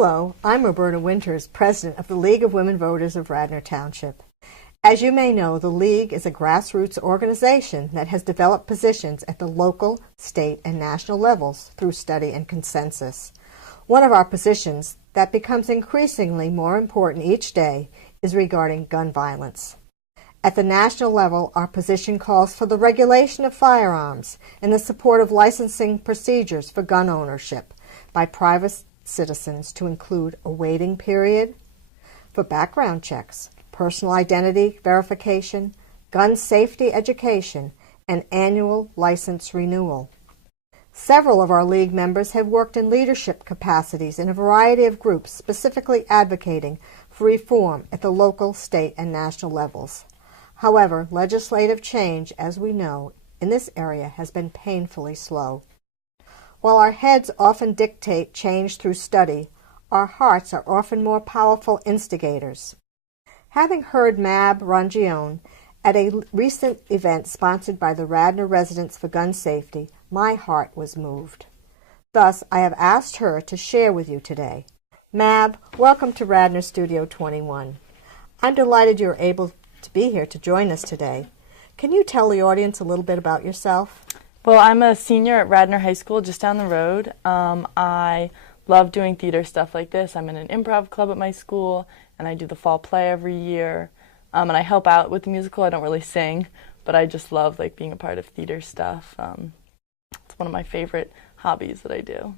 Hello, I'm Roberta Winters, President of the League of Women Voters of Radnor Township. As you may know, the League is a grassroots organization that has developed positions at the local, state, and national levels through study and consensus. One of our positions that becomes increasingly more important each day is regarding gun violence. At the national level, our position calls for the regulation of firearms and the support of licensing procedures for gun ownership by private citizens to include a waiting period for background checks, personal identity verification, gun safety education, and annual license renewal. Several of our League members have worked in leadership capacities in a variety of groups specifically advocating for reform at the local, state, and national levels. However, legislative change, as we know, in this area has been painfully slow. While our heads often dictate change through study, our hearts are often more powerful instigators. Having heard Mab Rongione at a recent event sponsored by the Radnor Residents for Gun Safety, my heart was moved. Thus, I have asked her to share with you today. Mab, welcome to Radnor Studio 21. I'm delighted you're able to be here to join us today. Can you tell the audience a little bit about yourself? Well, I'm a senior at Radnor High School just down the road. I love doing theater stuff like this. I'm in an improv club at my school, and I do the fall play every year. And I help out with the musical. I don't really sing, but I just love being a part of theater stuff. It's one of my favorite hobbies that I do.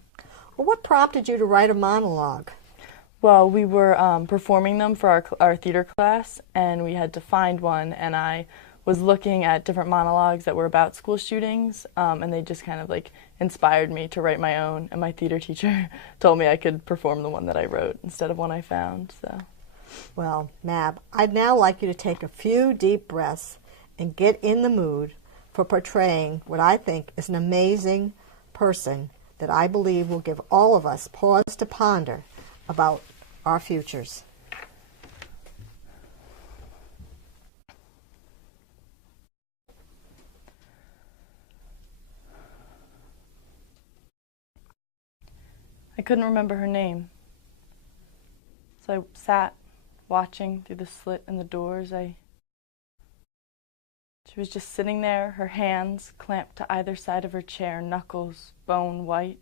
Well, what prompted you to write a monologue? Well, we were performing them for our theater class, and we had to find one, and I was looking at different monologues that were about school shootings, and they just kind of inspired me to write my own, and my theater teacher told me I could perform the one that I wrote instead of one I found. So, well, Mab, I'd now like you to take a few deep breaths and get in the mood for portraying what I think is an amazing person that I believe will give all of us pause to ponder about our futures. I couldn't remember her name, so I sat watching through the slit in the doors. She was just sitting there, her hands clamped to either side of her chair, knuckles bone white.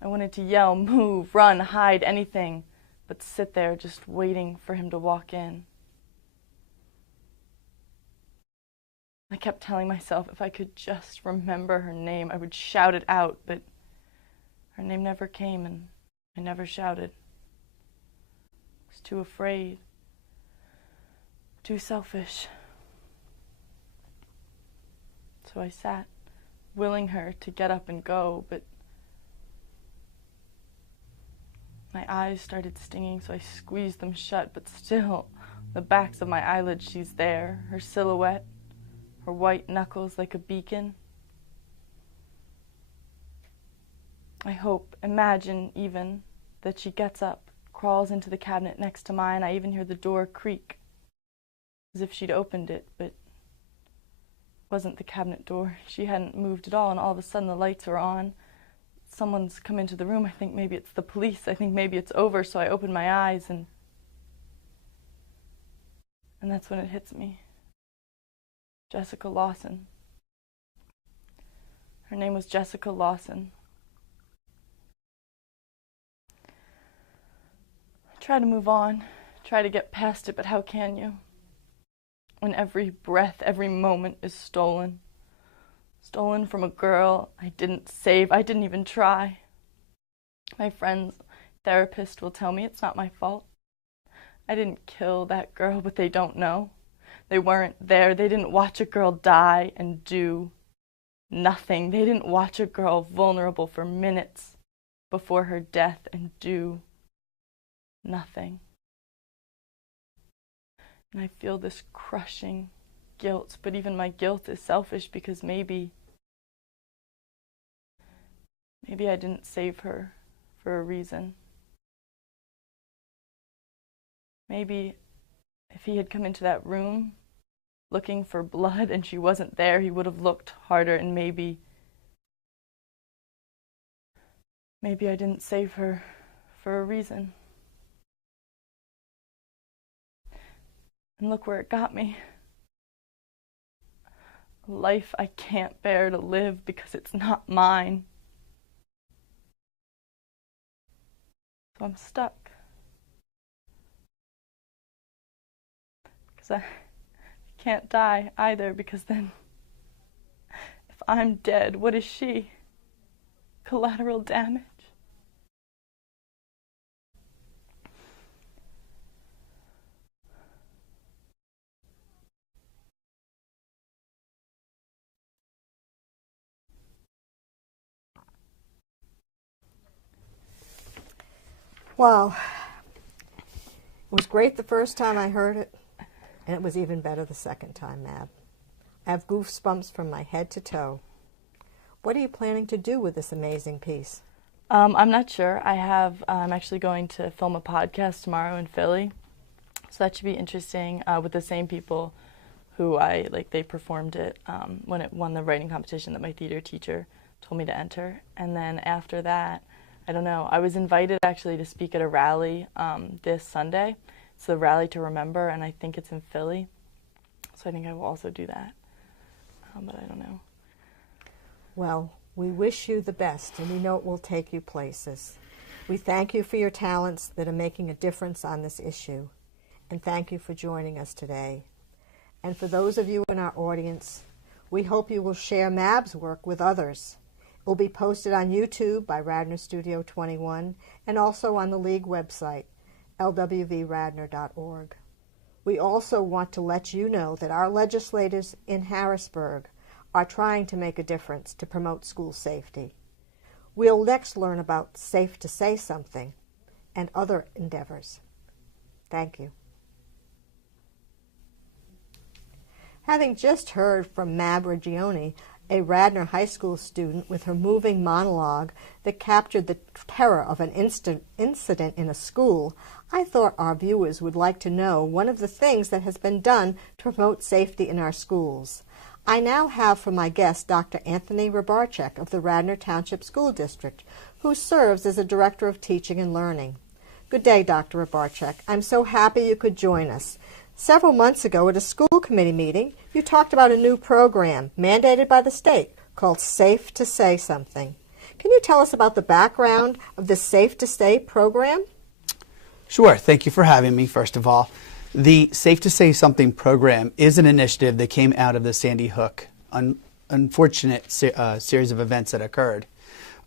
I wanted to yell, move, run, hide, anything, but sit there just waiting for him to walk in. I kept telling myself if I could just remember her name, I would shout it out, but her name never came, and I never shouted. I was too afraid, too selfish. So I sat, willing her to get up and go, but my eyes started stinging, so I squeezed them shut, but still, the backs of my eyelids, she's there, her silhouette, her white knuckles like a beacon. I hope, imagine even, that she gets up, crawls into the cabinet next to mine. I even hear the door creak, as if she'd opened it, but it wasn't the cabinet door. She hadn't moved at all, and all of a sudden the lights are on. Someone's come into the room. I think maybe it's the police. I think maybe it's over, so I open my eyes, and that's when it hits me. Jessica Lawson. Her name was Jessica Lawson. Try to move on, try to get past it, but how can you? When every breath, every moment is stolen. Stolen from a girl I didn't save, I didn't even try. My friend's therapist will tell me it's not my fault. I didn't kill that girl, but they don't know. They weren't there. They didn't watch a girl die and do nothing. They didn't watch a girl vulnerable for minutes before her death and do nothing. And I feel this crushing guilt, but even my guilt is selfish because maybe I didn't save her for a reason. Maybe if he had come into that room looking for blood and she wasn't there, he would have looked harder, and maybe I didn't save her for a reason. And look where it got me. A life I can't bear to live because it's not mine. So I'm stuck. Because I can't die either, because then if I'm dead, what is she? Collateral damage? Wow. It was great the first time I heard it, and it was even better the second time, Mab. I have goosebumps from my head to toe. What are you planning to do with this amazing piece? I'm not sure. I'm actually going to film a podcast tomorrow in Philly, so that should be interesting, with the same people who they performed it when it won the writing competition that my theater teacher told me to enter. And then after that, I don't know. I was invited actually to speak at a rally this Sunday. It's the Rally to Remember, and I think it's in Philly. So I think I will also do that, but I don't know. Well, we wish you the best, and we know it will take you places. We thank you for your talents that are making a difference on this issue, and thank you for joining us today. And for those of you in our audience, we hope you will share Mab's work with others. It will be posted on YouTube by Radnor Studio 21 and also on the League website, LWVRadnor.org. We also want to let you know that our legislators in Harrisburg are trying to make a difference to promote school safety. We'll next learn about Safe2Say something and other endeavors. Thank you. Having just heard from Mab Rongione, a Radnor High School student, with her moving monologue that captured the terror of an incident in a school, I thought our viewers would like to know one of the things that has been done to promote safety in our schools. I now have for my guest Dr. Anthony Rybarczyk of the Radnor Township School District, who serves as a Director of Teaching and Learning. Good day, Dr. Rybarczyk. I'm so happy you could join us. Several months ago at a school committee meeting, you talked about a new program mandated by the state called Safe2Say something. Can you tell us about the background of this Safe2Say program? Sure. Thank you for having me, first of all. The Safe2Say something program is an initiative that came out of the Sandy Hook unfortunate series of events that occurred.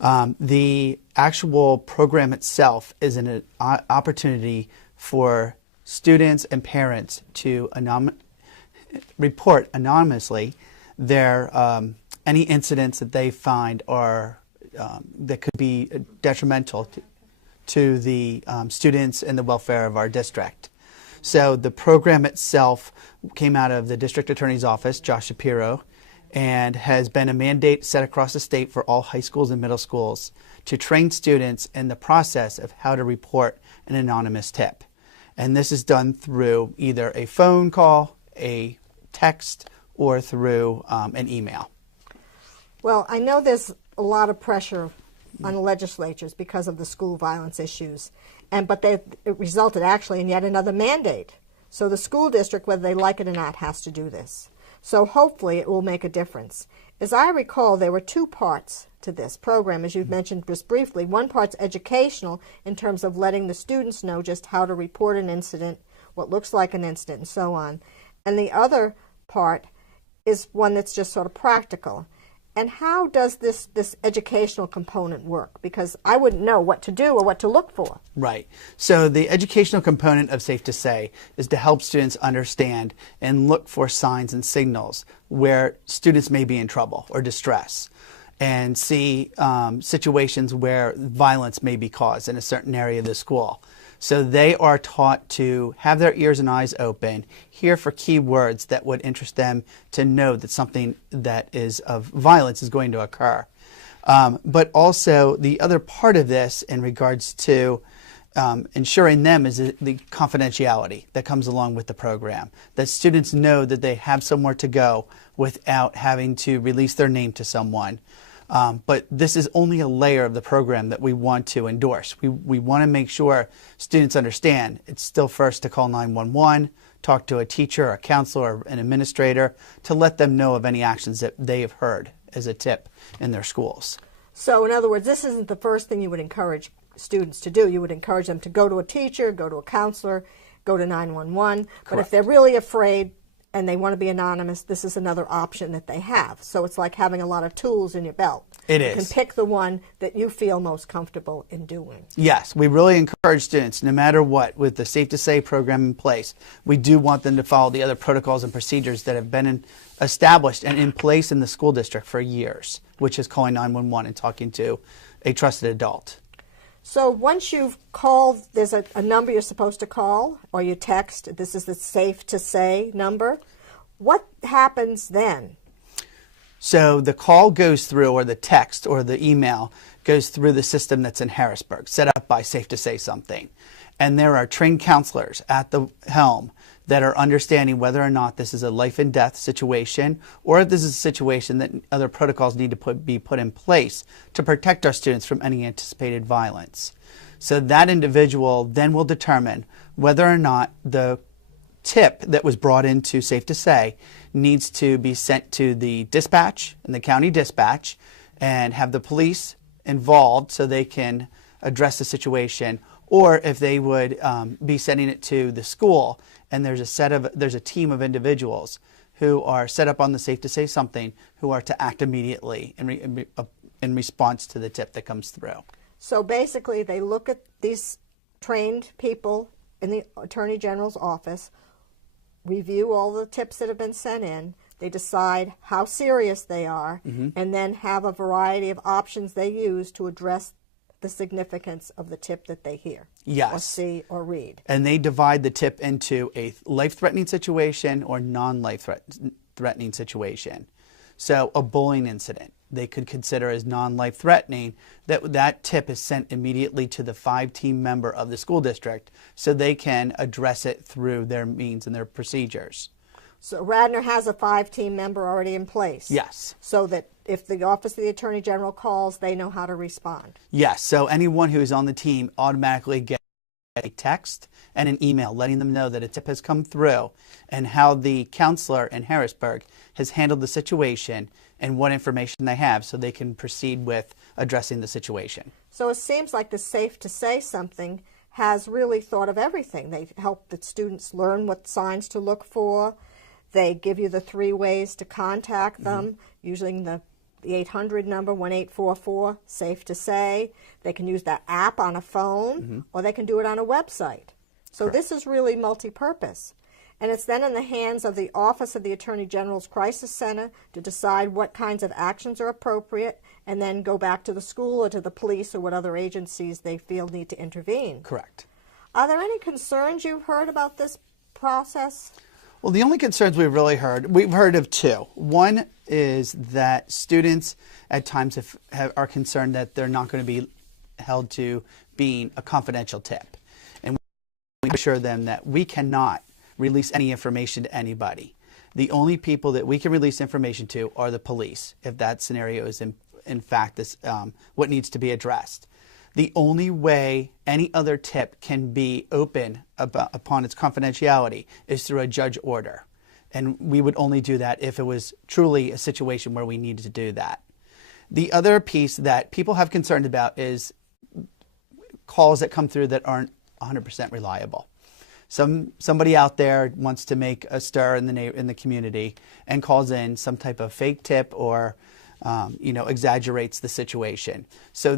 The actual program itself is an opportunity for students and parents to report anonymously their any incidents that they find are that could be detrimental to the students and the welfare of our district. So the program itself came out of the district attorney's office, Josh Shapiro, and has been a mandate set across the state for all high schools and middle schools to train students in the process of how to report an anonymous tip. And this is done through either a phone call, a text, or through an email. Well, I know there's a lot of pressure on the legislatures because of the school violence issues, but it resulted actually in yet another mandate. So the school district, whether they like it or not, has to do this. So hopefully it will make a difference. As I recall, there were two parts to this program, as you've mentioned just briefly. One part's educational in terms of letting the students know just how to report an incident, what looks like an incident, and so on. And the other part is one that's just sort of practical. And how does this educational component work? Because I wouldn't know what to do or what to look for. Right. So the educational component of Safe2Say is to help students understand and look for signs and signals where students may be in trouble or distress, and see situations where violence may be caused in a certain area of the school. So they are taught to have their ears and eyes open, hear for key words that would interest them to know that something that is of violence is going to occur. But also the other part of this in regards to ensuring them is the confidentiality that comes along with the program, that students know that they have somewhere to go without having to release their name to someone. But this is only a layer of the program that we want to endorse. We want to make sure students understand it's still first to call 911, talk to a teacher, a counselor, or an administrator to let them know of any actions that they have heard as a tip in their schools. So in other words, this isn't the first thing you would encourage students to do. You would encourage them to go to a teacher, go to a counselor, go to 911. But if they're really afraid and they want to be anonymous, this is another option that they have. So it's like having a lot of tools in your belt. It is. You can pick the one that you feel most comfortable in doing. Yes, we really encourage students, no matter what, with the Safe2Say program in place, we do want them to follow the other protocols and procedures that have been established and in place in the school district for years, which is calling 911 and talking to a trusted adult. So once you've called, there's a number you're supposed to call, or you text. This is the Safe2Say number. What happens then? So the call goes through, or the text or the email goes through the system that's in Harrisburg, set up by Safe2Say something. And there are trained counselors at the helm that are understanding whether or not this is a life and death situation, or if this is a situation that other protocols need to be put in place to protect our students from any anticipated violence. So that individual then will determine whether or not the tip that was brought into Safe2Say needs to be sent to the dispatch and the county dispatch and have the police involved so they can address the situation, or if they would be sending it to the school, and there's a team of individuals who are set up on the Safe2Say something who are to act immediately in response to the tip that comes through. So basically they look at these trained people in the Attorney General's office, review all the tips that have been sent in, they decide how serious they are, and then have a variety of options they use to address the significance of the tip that they hear, yes, or see, or read. And they divide the tip into a life-threatening situation or non-life-threatening situation. So a bullying incident, they could consider as non-life-threatening. That tip is sent immediately to the 5-team member of the school district so they can address it through their means and their procedures. So Radnor has a 5-team member already in place? Yes. So that if the Office of the Attorney General calls, they know how to respond? Yes. So anyone who is on the team automatically gets a text and an email letting them know that a tip has come through and how the counselor in Harrisburg has handled the situation and what information they have so they can proceed with addressing the situation. So it seems like the Safe2Say something has really thought of everything. They help the students learn what signs to look for. They give you the 3 ways to contact them, using the 800 number, 1844, Safe2Say. They can use that app on a phone, or they can do it on a website. So this is really multi-purpose. And it's then in the hands of the Office of the Attorney General's Crisis Center to decide what kinds of actions are appropriate, and then go back to the school or to the police or what other agencies they feel need to intervene. Correct. Are there any concerns you've heard about this process? Well, the only concerns we've heard of 2. One is that students at times are concerned that they're not going to be held to being a confidential tip. And we assure them that we cannot release any information to anybody. The only people that we can release information to are the police, if that scenario is in fact what needs to be addressed. The only way any other tip can be open upon its confidentiality is through a judge order. And we would only do that if it was truly a situation where we needed to do that. The other piece that people have concerned about is calls that come through that aren't 100% reliable. Somebody out there wants to make a stir in the community and calls in some type of fake tip or exaggerates the situation. So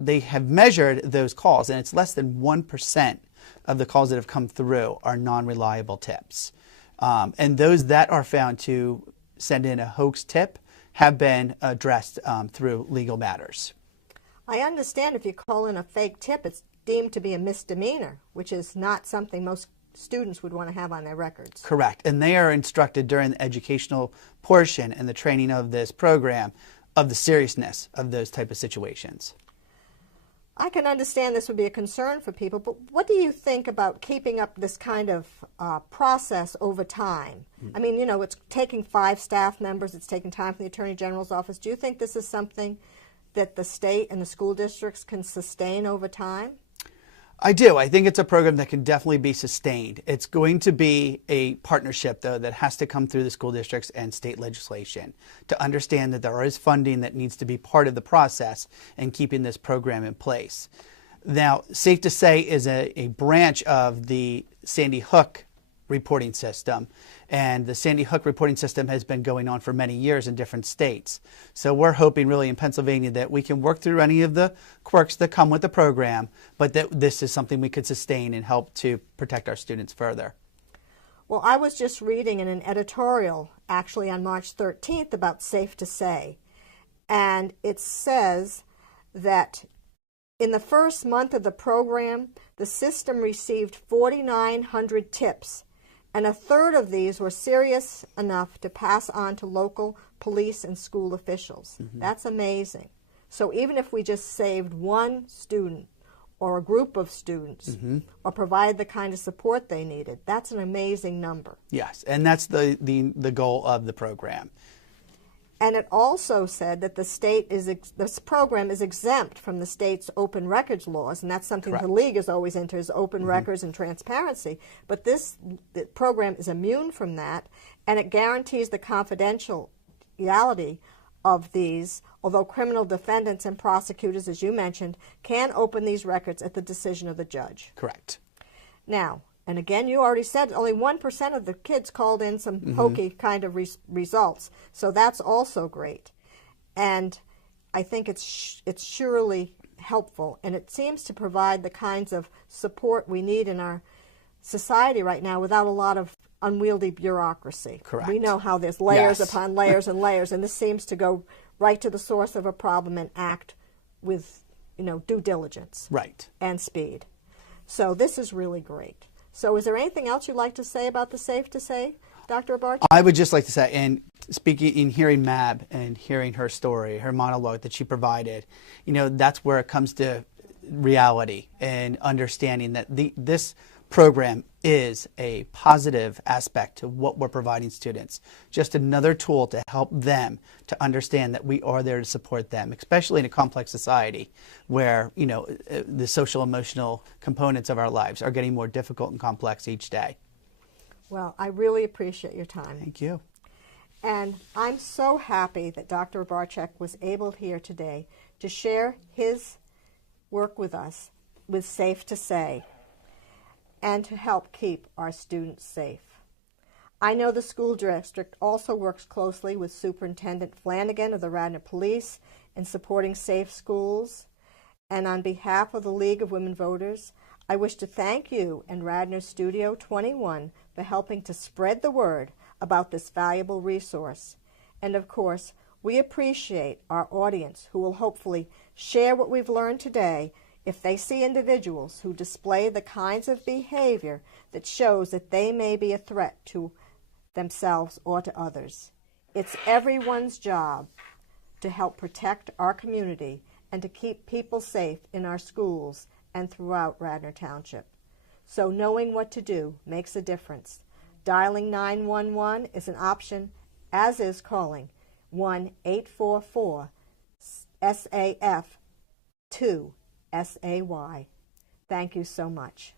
they have measured those calls, and it's less than 1% of the calls that have come through are non-reliable tips. And those that are found to send in a hoax tip have been addressed through legal matters. I understand if you call in a fake tip, it's deemed to be a misdemeanor, which is not something most students would want to have on their records. Correct. And they are instructed during the educational portion and the training of this program of the seriousness of those type of situations. I can understand this would be a concern for people, but what do you think about keeping up this kind of process over time? I mean, you know, it's taking 5 staff members, it's taking time from the Attorney General's office. Do you think this is something that the state and the school districts can sustain over time? I do. I think it's a program that can definitely be sustained. It's going to be a partnership, though, that has to come through the school districts and state legislation to understand that there is funding that needs to be part of the process in keeping this program in place. Now, Safe2Say is a branch of the Sandy Hook reporting system, and the Sandy Hook reporting system has been going on for many years in different states. So we're hoping really in Pennsylvania that we can work through any of the quirks that come with the program, but that this is something we could sustain and help to protect our students further. Well, I was just reading in an editorial actually on March 13th about Safe2Say, and it says that in the first month of the program, the system received 4,900 tips, and a third of these were serious enough to pass on to local police and school officials. That's amazing. So even if we just saved one student or a group of students or provided the kind of support they needed, that's an amazing number. Yes, and that's the goal of the program. And it also said that the state is this program is exempt from the state's open records laws, and that's something the League is always into, is open records and transparency. But the program is immune from that, and it guarantees the confidentiality of these, although criminal defendants and prosecutors, as you mentioned, can open these records at the decision of the judge. Correct. Now, and again, you already said only 1% of the kids called in some hokey kind of results. So that's also great. And I think it's surely helpful. And it seems to provide the kinds of support we need in our society right now without a lot of unwieldy bureaucracy. Correct. We know how there's layers upon layers and layers. And this seems to go right to the source of a problem and act with, you know, due diligence. Right. And speed. So this is really great. So is there anything else you'd like to say about the Safe2Say, Dr. Rybarczyk? I would just like to say, and speaking in hearing Mab and hearing her story, her monologue that she provided, you know, that's where it comes to reality and understanding that this program is a positive aspect to what we're providing students. Just another tool to help them to understand that we are there to support them, especially in a complex society where, you know, the social emotional components of our lives are getting more difficult and complex each day. Well, I really appreciate your time. Thank you. And I'm so happy that Dr. Rybarczyk was able here today to share his work with us with Safe2Say and to help keep our students safe. I know the school district also works closely with Superintendent Flanagan of the Radnor Police in supporting safe schools. And on behalf of the League of Women Voters, I wish to thank you and Radnor Studio 21 for helping to spread the word about this valuable resource. And of course, we appreciate our audience who will hopefully share what we've learned today if they see individuals who display the kinds of behavior that shows that they may be a threat to themselves or to others. It's everyone's job to help protect our community and to keep people safe in our schools and throughout Radnor Township. So knowing what to do makes a difference. Dialing 911 is an option, as is calling 1-844-SAF-2 SAY. Thank you so much.